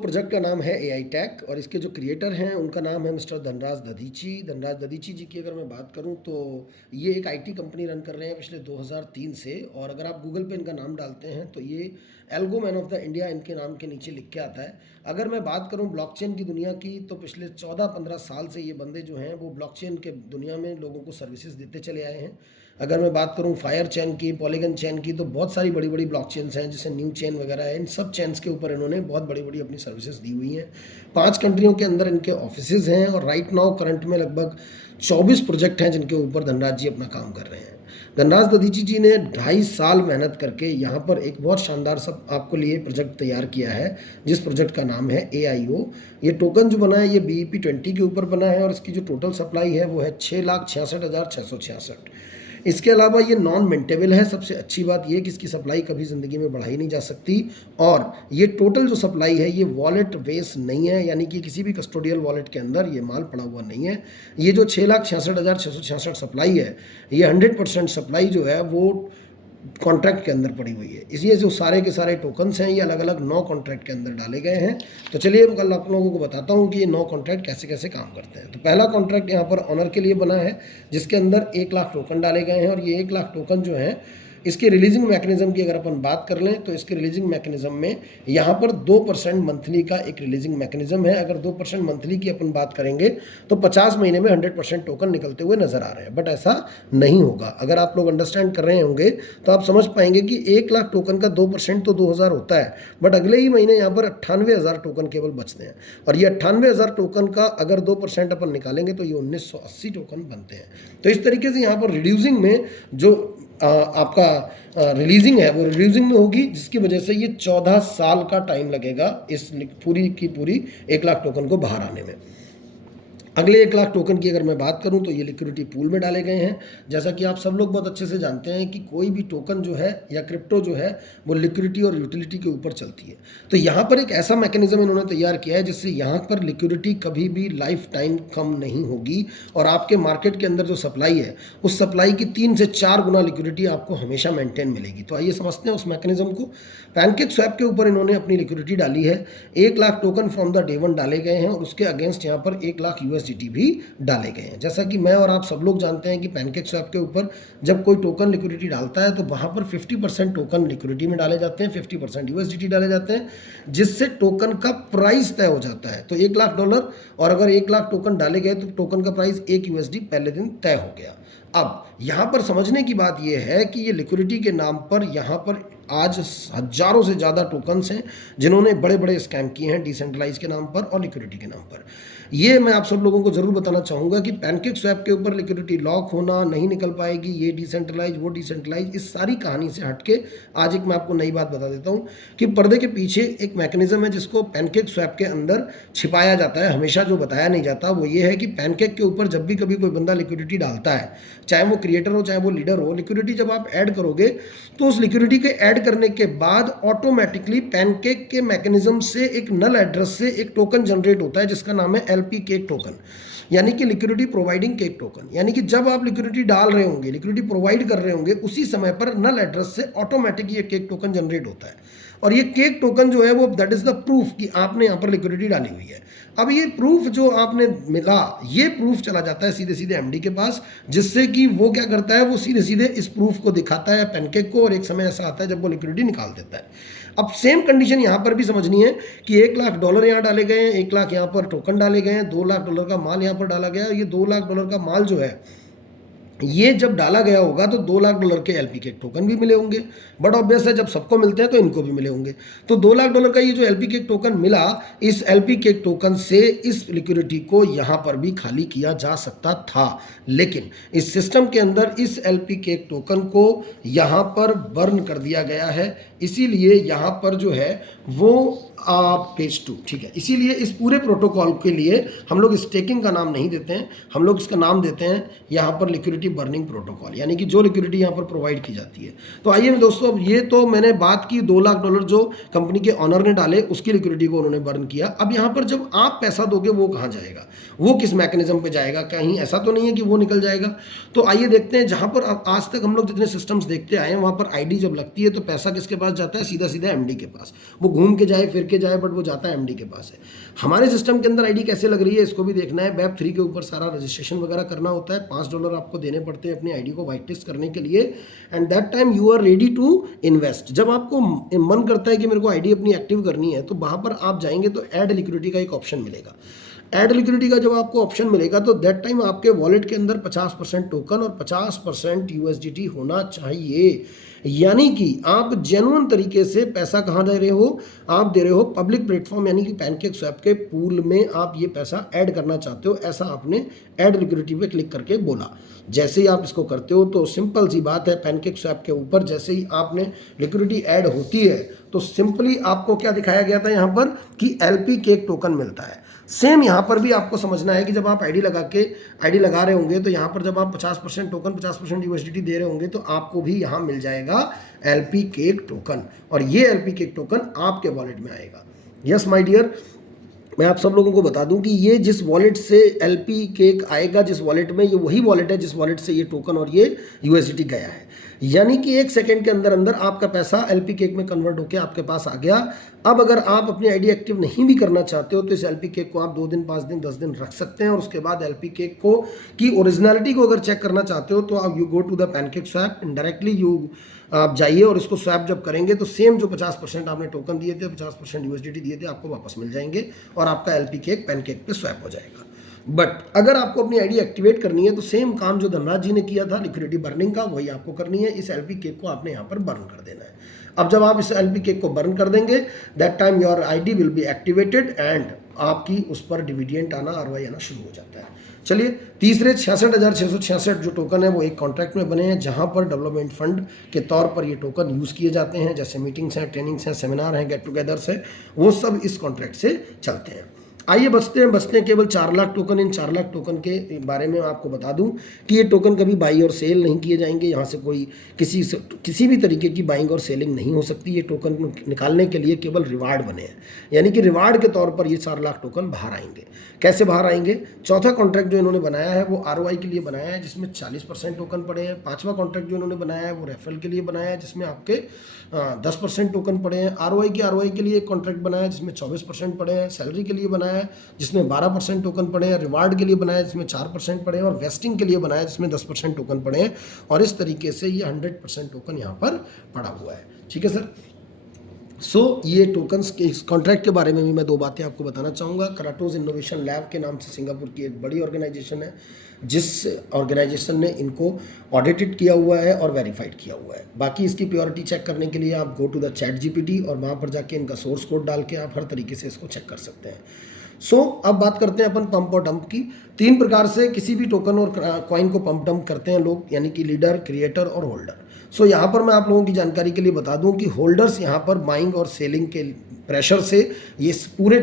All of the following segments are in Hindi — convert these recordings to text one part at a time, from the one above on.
प्रोजेक्ट का नाम है एआई टेक और इसके जो क्रिएटर हैं उनका नाम है मिस्टर धनराज दधीची। धनराज दधीची जी की अगर मैं बात करूं तो ये एक आईटी कंपनी रन कर रहे हैं पिछले 2003 से। और अगर आप गूगल पे इनका नाम डालते हैं तो ये algo man of the India इनके नाम के नीचे लिख के आता है। अगर मैं बात करूं ब्लॉकचेन की दुनिया की तो पिछले 14-15 साल से ये बंदे जो हैं वो ब्लॉकचेन के दुनिया में लोगों को सर्विसेज देते चले आए हैं। अगर मैं बात करूं फायर चेन की, पॉलीगन चेन की, तो बहुत सारी बड़ी बड़ी ब्लॉक चेन्स हैं जैसे न्यू चेन वगैरह है। इन सब चेन्स के ऊपर इन्होंने बहुत बड़ी बड़ी अपनी सर्विसेज दी हुई हैं। 5 कंट्रियों के अंदर इनके ऑफिसेज हैं और राइट नाउ करंट में लगभग 24 प्रोजेक्ट हैं जिनके ऊपर धनराज जी अपना काम कर रहे हैं। धनराज दधीची जी ने 2.5 साल मेहनत करके यहाँ पर एक बहुत शानदार सब आपको लिए प्रोजेक्ट तैयार किया है, जिस प्रोजेक्ट का नाम है AIO। ये टोकन जो बना है ये BEP20 के ऊपर बना है और इसकी जो टोटल सप्लाई है वो है 6,66,666। इसके अलावा ये नॉन मेंटेबल है। सबसे अच्छी बात ये कि इसकी सप्लाई कभी ज़िंदगी में बढ़ाई नहीं जा सकती। और ये टोटल जो सप्लाई है ये वॉलेट बेस नहीं है, यानी कि किसी भी कस्टोडियल वॉलेट के अंदर ये माल पड़ा हुआ नहीं है। ये जो 6,66,666 सप्लाई है ये 100% सप्लाई जो है वो कॉन्ट्रैक्ट के अंदर पड़ी हुई है। इसलिए जो सारे के सारे टोकन्स हैं ये अलग अलग 9 कॉन्ट्रैक्ट के अंदर डाले गए हैं। तो चलिए कल आप लोगों को बताता हूँ कि ये 9 कॉन्ट्रैक्ट कैसे कैसे काम करते हैं। तो पहला कॉन्ट्रैक्ट यहाँ पर ऑनर के लिए बना है जिसके अंदर 1 लाख टोकन डाले गए हैं। और ये 1 लाख टोकन जो है इसके रिलीजिंग मैकेनिज्म की अगर अपन बात कर लें तो इसके रिलीजिंग मैकेनिज्म में यहाँ पर 2% मंथली का एक रिलीजिंग मैकेनिज्म है। अगर 2% मंथली की अपन बात करेंगे तो 50 महीने में 100% टोकन निकलते हुए नजर आ रहे हैं, बट ऐसा नहीं होगा। अगर आप लोग अंडरस्टैंड कर रहे होंगे तो आप समझ पाएंगे कि 1 लाख टोकन का 2% तो 2,000 होता है, बट अगले ही महीने यहाँ पर 98,000 टोकन केवल बचते हैं। और ये 98,000 टोकन का अगर 2% अपन निकालेंगे तो ये 1980 टोकन बनते हैं। तो इस तरीके से यहाँ पर रिड्यूसिंग में जो आपका रिलीजिंग है वो रिलीजिंग में होगी, जिसकी वजह से ये 14 साल का टाइम लगेगा इस पूरी की पूरी 1 लाख टोकन को बाहर आने में। अगले 1 लाख टोकन की अगर मैं बात करूं तो ये लिक्विडिटी पूल में डाले गए हैं। जैसा कि आप सब लोग बहुत अच्छे से जानते हैं कि कोई भी टोकन जो है या क्रिप्टो जो है वो लिक्विडिटी और यूटिलिटी के ऊपर चलती है। तो यहाँ पर एक ऐसा मैकेनिज्म इन्होंने तैयार किया है जिससे यहाँ पर लिक्विडिटी कभी भी लाइफ टाइम कम नहीं होगी और आपके मार्केट के अंदर जो सप्लाई है उस सप्लाई की 3 से 4 गुना लिक्विडिटी आपको हमेशा मेंटेन मिलेगी। तो आइए समझते हैं उस मैकेनिज्म को। पैनकेक स्वैप के ऊपर इन्होंने अपनी लिक्विडिटी डाली है। 1 lakh token from the day one डाले गए हैं और उसके अगेंस्ट यहाँ पर 1 लाख USDT भी डाले गए हैं। जैसा कि मैं और आप सब लोग जानते हैं कि पैनकेक स्वैप के ऊपर जब कोई टोकन लिक्विडिटी डालता है तो वहाँ पर 50% टोकन लिक्विडिटी में डाले जाते हैं, 50% USDT डाले जाते हैं, जिससे टोकन का प्राइस तय हो जाता है। तो $1 लाख और अगर 1 लाख टोकन डाले गए तो टोकन का प्राइस 1 USD पहले दिन तय हो गया। अब यहाँ पर समझने की बात यह है कि ये लिक्विडिटी के नाम पर यहाँ पर आज हजारों से ज़्यादा टोकन्स हैं जिन्होंने बड़े बड़े स्कैम किए हैं डिसेंट्रलाइज के नाम पर और लिक्विडिटी के नाम पर। ये मैं आप सब लोगों को ज़रूर बताना चाहूँगा कि पैनकेक स्वैप के ऊपर लिक्विडिटी लॉक होना, नहीं निकल पाएगी, ये डिसेंट्रलाइज वो डिसेंट्रलाइज, इस सारी कहानी से हटके आज एक मैं आपको नई बात बता देता हूँ कि पर्दे के पीछे एक मैकेनिज्म है जिसको पैनकेक स्वैप के अंदर छिपाया जाता है। हमेशा जो बताया नहीं जाता वो ये है कि पैनकेक के ऊपर जब भी कभी कोई बंदा लिक्विडिटी डालता है, चाहे वो क्रिएटर हो चाहे वो लीडर हो, लिक्विडिटी जब आप ऐड करोगे तो उस लिक्विडिटी के ऐड करने के बाद ऑटोमेटिकली पैनकेक के मैकेनिज्म से एक नल एड्रेस से एक टोकन जनरेट होता है जिसका नाम है LP केक टोकन, यानी कि लिक्विडिटी प्रोवाइडिंग केक टोकन। यानी कि जब आप लिक्विडिटी डाल रहे होंगे, लिक्विडिटी प्रोवाइड कर रहे होंगे, उसी समय पर नल एड्रेस से ऑटोमेटिक ये केक टोकन जनरेट होता है। और ये केक टोकन जो है वो दैट इज द प्रूफ कि आपने यहाँ पर लिक्विडिटी डाली हुई है। अब ये प्रूफ जो आपने मिला, ये प्रूफ चला जाता है सीधे सीधे MD के पास, जिससे कि वो क्या करता है, वो सीधे सीधे इस प्रूफ को दिखाता है पैनकेक को और एक समय ऐसा आता है जब वो लिक्विडिटी निकाल देता है। अब सेम कंडीशन यहाँ पर भी समझनी है कि $1 लाख यहाँ डाले गए हैं, 1 लाख यहाँ पर टोकन डाले गए हैं, $2 लाख का माल यहाँ पर डाला गया है। ये $2 लाख का माल जो है ये जब डाला गया होगा तो $2 लाख के LP केक टोकन भी मिले होंगे। बट ऑब्वियस है जब सबको मिलते हैं तो इनको भी मिले होंगे। तो $2 लाख का ये जो LP केक टोकन मिला, इस LP केक टोकन से इस लिक्विडिटी को यहाँ पर भी खाली किया जा सकता था, लेकिन इस सिस्टम के अंदर इस LP केक टोकन को यहाँ पर बर्न कर दिया गया है। इसीलिए यहाँ पर जो है वो पेज 2, ठीक है। इसीलिए इस पूरे प्रोटोकॉल के लिए हम लोग स्टेकिंग का नाम नहीं देते हैं, हम लोग इसका नाम देते हैं यहाँ पर लिक्विडिटी लिक्विडिटी बर्निंग प्रोटोकॉल, यानी कि जो लिक्विडिटी यहाँ पर प्रोवाइड की जाती है। तो आइए दोस्तों, अब ये तो मैंने बात की $2 लाख जो कंपनी के ऑनर ने डाले, उसकी लिक्विडिटी को उन्होंने बर्न किया। अब यहाँ पर जब आप पैसा दोगे वो कहाँ जाएगा, वो किस मैकेनिज्म पे जाएगा, कहीं ऐसा तो नहीं है कि वो निकल जाएगा। तो आइए देखते हैं, जहाँ पर आज तक हम लोग जितने सिस्टम्स देखते आए हैं वहाँ पर आईडी जब लगती है तो पैसा किसके पास जाता है, सीधा सीधा एमडी के पास। वो घूम के जाए फिर के जाए, बट वो जाता है एमडी के पास है। हमारे सिस्टम के अंदर आईडी कैसे लग रही है इसको भी देखना है। वेब 3 के ऊपर सारा रजिस्ट्रेशन वगैरह करना होता है। $5 आपको देने पड़ते हैं अपनी आईडी को व्हाइट लिस्ट करने के लिए, and that time you are ready to invest. जब आपको मन करता है कि मेरे को आईडी अपनी एक्टिव करनी है, तो वहाँ पर आप जाएंगे तो ऐड लिक्विडिटी का एक ऑप्शन मिलेगा। ऐड लिक्विडिटी का जब आपको ऑप्शन मिलेगा तो दैट टाइम आपके वॉलेट के अंदर 50% टोकन और 50% यूएसडीटी होना चाहिए। यानी कि आप जेन्युइन तरीके से पैसा कहाँ दे रहे हो, आप दे रहे हो पब्लिक प्लेटफॉर्म यानी कि पैनकेक स्वैप के पूल में आप ये पैसा ऐड करना चाहते हो, ऐसा आपने ऐड लिक्विडिटी पे क्लिक करके बोला। जैसे ही आप इसको करते हो तो सिंपल सी बात है, पैनकेक स्वैप के ऊपर जैसे ही आपने लिक्विडिटी ऐड होती है तो सिंपली आपको क्या दिखाया गया था यहाँ पर कि एलपी केक टोकन मिलता है। सेम यहाँ पर भी आपको समझना है कि जब आप आईडी लगा रहे होंगे तो यहाँ पर जब आप 50% टोकन 50% यूएसडीटी दे रहे होंगे तो आपको भी यहाँ मिल जाएगा एलपी केक टोकन, और ये एलपी केक टोकन आपके वॉलेट में आएगा। यस माय डियर, मैं आप सब लोगों को बता दूं कि ये जिस वॉलेट से एलपी केक आएगा, जिस वॉलेट में, ये वही वॉलेट है जिस वॉलेट से ये टोकन और ये यूएसडीटी गया है। यानी कि 1 सेकंड के अंदर अंदर आपका पैसा एलपी केक में कन्वर्ट होकर आपके पास आ गया। अब अगर आप अपनी आईडी एक्टिव नहीं भी करना चाहते हो तो इस एलपी केक को आप 2 दिन 5 दिन 10 दिन रख सकते हैं, और उसके बाद एलपी केक को की ओरिजिनलिटी को अगर चेक करना चाहते हो तो आप you go to the PancakeSwap, directly आप जाइए और इसको स्वैप जब करेंगे तो सेम जो 50% आपने टोकन दिए थे, 50% यूएसडीटी दिए थे, आपको वापस मिल जाएंगे और आपका एलपी केक पैनकेक पे स्वैप हो जाएगा। बट अगर आपको अपनी आईडी एक्टिवेट करनी है तो सेम काम जो धनराज जी ने किया था लिक्विडिटी बर्निंग का, वही आपको करनी है। इस एलपी केक को आपने यहाँ पर बर्न कर देना है। अब जब आप इस एलपी केक को बर्न कर देंगे, that time your ID will be activated and आपकी उस पर डिविडेंड आना, आरओआई आना शुरू हो जाता है। चलिए, तीसरे 66,666 जो टोकन है वो एक कॉन्ट्रैक्ट में बने हैं, जहां पर डेवलपमेंट फंड के तौर पर ये टोकन यूज़ किए जाते हैं। जैसे मीटिंग्स हैं, ट्रेनिंग्स हैं, सेमिनार हैं, गेट टुगेदर्स हैं, वो सब इस कॉन्ट्रैक्ट से चलते हैं। आइए बचते हैं केवल 4 लाख टोकन। इन 4 लाख टोकन के बारे में आपको बता दूं कि ये टोकन कभी बाई और सेल नहीं किए जाएंगे। यहाँ से कोई किसी भी तरीके की बाइंग और सेलिंग नहीं हो सकती। ये टोकन निकालने के लिए केवल रिवार्ड बने हैं, यानी कि रिवार्ड के तौर पर ये 4 लाख टोकन बाहर आएंगे। कैसे बाहर आएंगे? चौथा कॉन्ट्रैक्ट जो इन्होंने बनाया है वो आरओआई के लिए बनाया है, जिसमें 40% टोकन पड़े हैं। 5वां कॉन्ट्रैक्ट जो इन्होंने बनाया है वो रेफरल के लिए बनाया है, जिसमें आपके 10% टोकन पड़े हैं। आरओआई के लिए एक कॉन्ट्रैक्ट बनाया है जिसमें 24% पड़े हैं। सैलरी के लिए बनाया है जिसमें 12% टोकन पड़े हैं। रिवार्ड के लिए बनाया है जिसमें 4% पड़े हैं, और वेस्टिंग के लिए बनाया है जिसमें 10% टोकन पड़े हैं। और इस तरीके से ये 100% टोकन यहाँ पर पड़ा हुआ है। ठीक है सर। ये टोकन्स के इस कॉन्ट्रैक्ट के बारे में भी मैं 2 बातें आपको बताना चाहूँगा। कराटोज इनोवेशन लैब के नाम से सिंगापुर की एक बड़ी ऑर्गेनाइजेशन है, जिस ऑर्गेनाइजेशन ने इनको ऑडिटेड किया हुआ है और वेरीफाइड किया हुआ है। बाकी इसकी प्योरिटी चेक करने के लिए आप गो टू द ChatGPT और वहाँ पर जाके इनका सोर्स कोड डाल के आप हर तरीके से इसको चेक कर सकते हैं। अब बात करते हैं अपन पंप और डंप की। 3 प्रकार से किसी भी टोकन और कॉइन को पंप डंप करते हैं लोग, यानी कि लीडर, क्रिएटर और होल्डर। यहाँ पर मैं आप लोगों की जानकारी के लिए बता दूं कि होल्डर्स यहाँ पर बाइंग और सेलिंग के प्रेशर से ये पूरे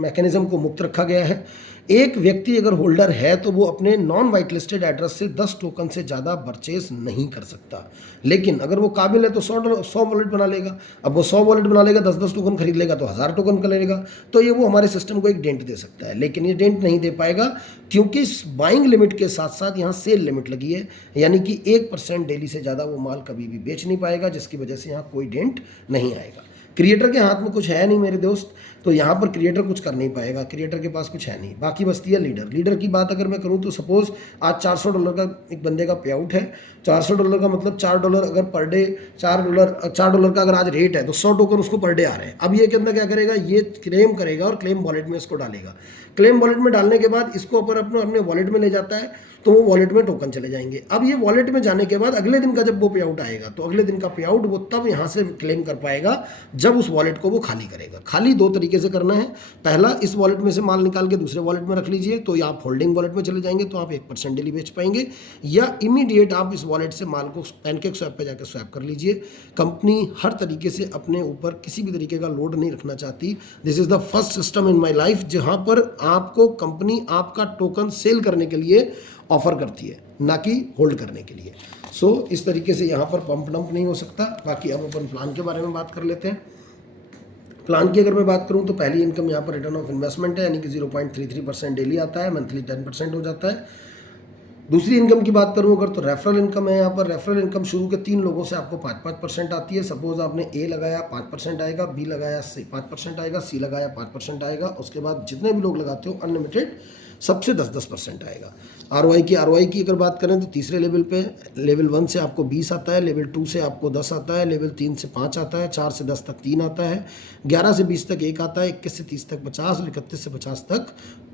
मैकेनिज्म को मुक्त रखा गया है। एक व्यक्ति अगर होल्डर है तो वो अपने नॉन वाइट लिस्टेड एड्रेस से 10 टोकन से ज़्यादा परचेस नहीं कर सकता। लेकिन अगर वो काबिल है तो 100 वॉलेट बना लेगा। अब वो 100 वॉलेट बना लेगा, 10-10 टोकन खरीद लेगा तो 1000 टोकन का लेगा, तो ये वो हमारे सिस्टम को एक डेंट दे सकता है। लेकिन ये डेंट नहीं दे पाएगा क्योंकि इस बाइंग लिमिट के साथ साथ यहाँ सेल लिमिट लगी है, यानी कि 1% डेली से ज़्यादा वो माल कभी भी बेच नहीं पाएगा, जिसकी वजह से यहाँ कोई डेंट नहीं आएगा। क्रिएटर के हाथ में कुछ है नहीं मेरे दोस्त, तो यहाँ पर क्रिएटर कुछ कर नहीं पाएगा, क्रिएटर के पास कुछ है नहीं। बाकी बचती है लीडर। लीडर की बात अगर मैं करूँ तो सपोज आज $400 का एक बंदे का पे आउट है। $400 का मतलब $4 अगर पर डे $4 का अगर आज रेट है तो 100 टोकन उसको पर डे आ रहे हैं। अब ये के अंदर क्या करेगा, ये क्लेम करेगा और क्लेम वॉलेट में इसको डालेगा। क्लेम वॉलेट में डालने के बाद इसको ऊपर अपने वॉलेट में ले जाता है, तो वो वॉलेट में टोकन चले जाएंगे। अब ये वॉलेट में जाने के बाद अगले दिन का जब वो पे आउट आएगा तो अगले दिन का पे आउट वो तब यहाँ से क्लेम कर पाएगा जब उस वॉलेट को वो खाली करेगा। खाली 2 तरीके तरीके से करना है, पहला इस वॉलेट में से माल निकाल के दूसरे वॉलेट में रख लीजिए, तो या आप होल्डिंग वॉलेट में चले जाएंगे तो आप 1% डेली बेच पाएंगे, या इमीडिएट आप इस वॉलेट से माल को पैनकेक स्वैप पे जाकर स्वैप कर लीजिए। कंपनी हर तरीके से अपने ऊपर किसी भी तरीके का लोड नहीं रखना चाहती। This is the first system in my life जहाँ पर आपको कंपनी आपका टोकन सेल करने के लिए ऑफर करती है, ना कि होल्ड करने के लिए। सो इस तरीके से यहाँ पर पंप डंप नहीं हो सकता। बाकी अब अपन प्लान के बारे में बात कर लेते हैं। प्लान की अगर मैं बात करूँ तो पहली इनकम यहाँ पर रिटर्न ऑफ इन्वेस्टमेंट है, यानी कि 0.33% डेली आता है, मंथली 10% हो जाता है। दूसरी इनकम की बात करूँ अगर तो रेफरल इनकम है। यहाँ पर रेफरल इनकम शुरू के 3 लोगों से आपको 5-5% आती है। सपोज आपने ए लगाया 5% आएगा, बी लगाया 5% आएगा, सी लगाया 5% आएगा, उसके बाद जितने भी लोग लगाते हो अनलिमिटेड सबसे 10-10% आएगा। आरओआई की अगर बात करें तो तीसरे लेवल पे लेवल 1 से आपको 20 आता है, लेवल 2 से आपको 10 आता है, लेवल 3 से 5 आता है, 4 से 10 तक 3 आता है, 11 से 20 तक 1 आता है, 21 से 30 तक 50 और 31 से 50 तक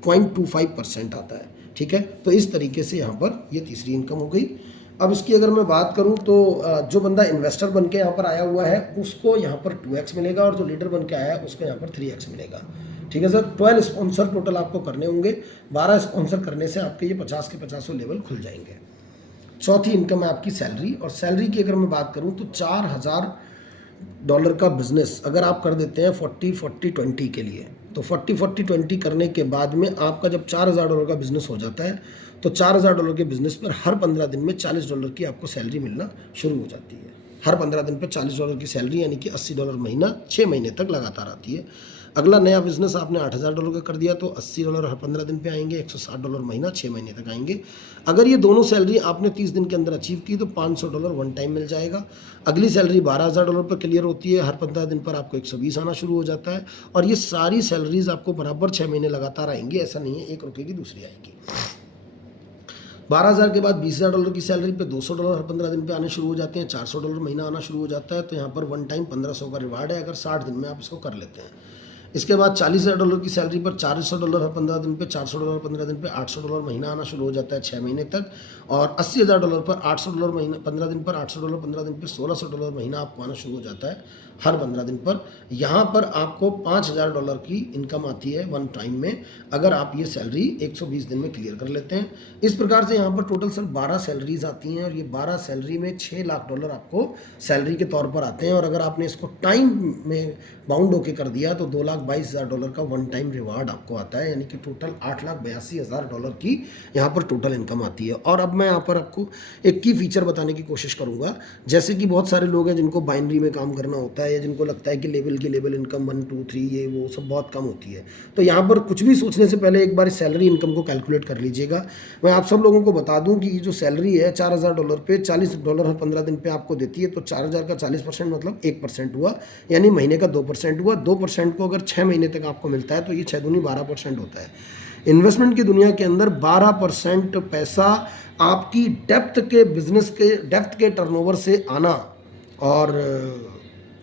0.25% आता है। ठीक है, तो इस तरीके से यहाँ पर ये तीसरी इनकम हो गई। अब इसकी अगर मैं बात करूँ तो जो बंदा इन्वेस्टर बन के यहाँ पर आया हुआ है उसको यहाँ पर 2x मिलेगा, और जो लीडर बन के आया है उसको यहाँ पर 3x मिलेगा। ठीक है सर, 12 स्पॉन्सर टोटल आपको करने होंगे। 12 स्पॉन्सर करने से आपके ये 50 के 50 लेवल खुल जाएंगे। चौथी इनकम है आपकी सैलरी, और सैलरी की अगर मैं बात करूँ तो $4000 का बिजनेस अगर आप कर देते हैं 40-40-20 के लिए, तो 40-40-20 करने के बाद में आपका जब $4000 का बिजनेस हो जाता है तो $4000 के बिजनेस पर हर 15 दिन में $40 की आपको सैलरी मिलना शुरू हो जाती है। हर 15 दिन पर $40 की सैलरी यानी कि $80 महीना 6 महीने तक लगातार आती है। अगला नया बिजनेस आपने $8000 का कर दिया तो $80 हर 15 दिन पे आएंगे, $160 महीना 6 महीने तक आएंगे। अगर ये दोनों सैलरी आपने 30 दिन के अंदर अचीव की तो $500 वन टाइम मिल जाएगा। अगली सैलरी $12000 पर क्लियर होती है, हर 15 दिन पर आपको 120 आना शुरू हो जाता है, और ये सारी सैलरीज आपको बराबर 6 महीने लगातार आएंगी, ऐसा नहीं है एक रुकेगी दूसरी आएगी। 12000 के बाद $20000 की सैलरी पे $200 हर 15 दिन पे आने शुरू हो जाते हैं, $400 महीना आना शुरू हो जाता है। तो यहाँ पर वन टाइम 1500 का रिवार्ड है अगर 60 दिन में आप इसको कर लेते हैं। इसके बाद $40000 की सैलरी पर $400 हर 15 दिन पे, $400 15 दिन पे, $800 महीना आना शुरू हो जाता है 6 महीने तक, और $80000 पर $800 महीना 15 दिन पर, $800 15 दिन पे, $1600 महीना आपको आना शुरू हो जाता है हर 15 दिन पर। यहाँ पर आपको $5000 की इनकम आती है वन टाइम में अगर आप ये सैलरी 120 दिन में क्लियर कर लेते हैं। इस प्रकार से यहाँ पर टोटल सर 12 सैलरीज आती हैं, और ये 12 सैलरी में $6 लाख आपको सैलरी के तौर पर आते हैं। और अगर आपने इसको टाइम में बाउंड होके कर दिया तो $2,22,000 का वन टाइम रिवार्ड आपको आता है, यानी कि टोटल $8,82,000 की यहाँ पर टोटल इनकम आती है। और अब मैं यहाँ पर आपको एक की फीचर बताने की कोशिश करूँगा। जैसे कि बहुत सारे लोग हैं जिनको बाइनरी में काम करना होता है, या जिनको लगता है कि लेवल इनकम 1 2 3 ये वो सब बहुत कम होती है, तो यहाँ पर कुछ भी सोचने से पहले एक बार सैलरी इनकम को कैलकुलेट कर लीजिएगा। मैं आप सब लोगों को बता दूं कि ये जो सैलरी है $4000 पे $40 हर 15 दिन पे आपको देती है, तो 4000 का 40% मतलब 1% हुआ, यानी महीने का 2% हुआ। 2% को अगर 6 महीने तक आपको मिलता है तो ये 6 दूनी 12% होता है। इन्वेस्टमेंट की दुनिया के अंदर 12% पैसा आपकी डेप्थ के बिजनेस के डेप्थ के टर्नओवर से आना और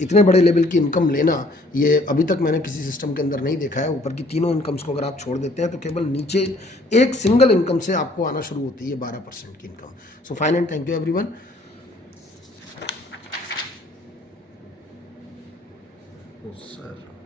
इतने बड़े लेवल की इनकम लेना, ये अभी तक मैंने किसी सिस्टम के अंदर नहीं देखा है। ऊपर की तीनों इनकम्स को अगर आप छोड़ देते हैं तो केवल नीचे एक सिंगल इनकम से आपको आना शुरू होती है 12% की income. So fine and thank you everyone. Sir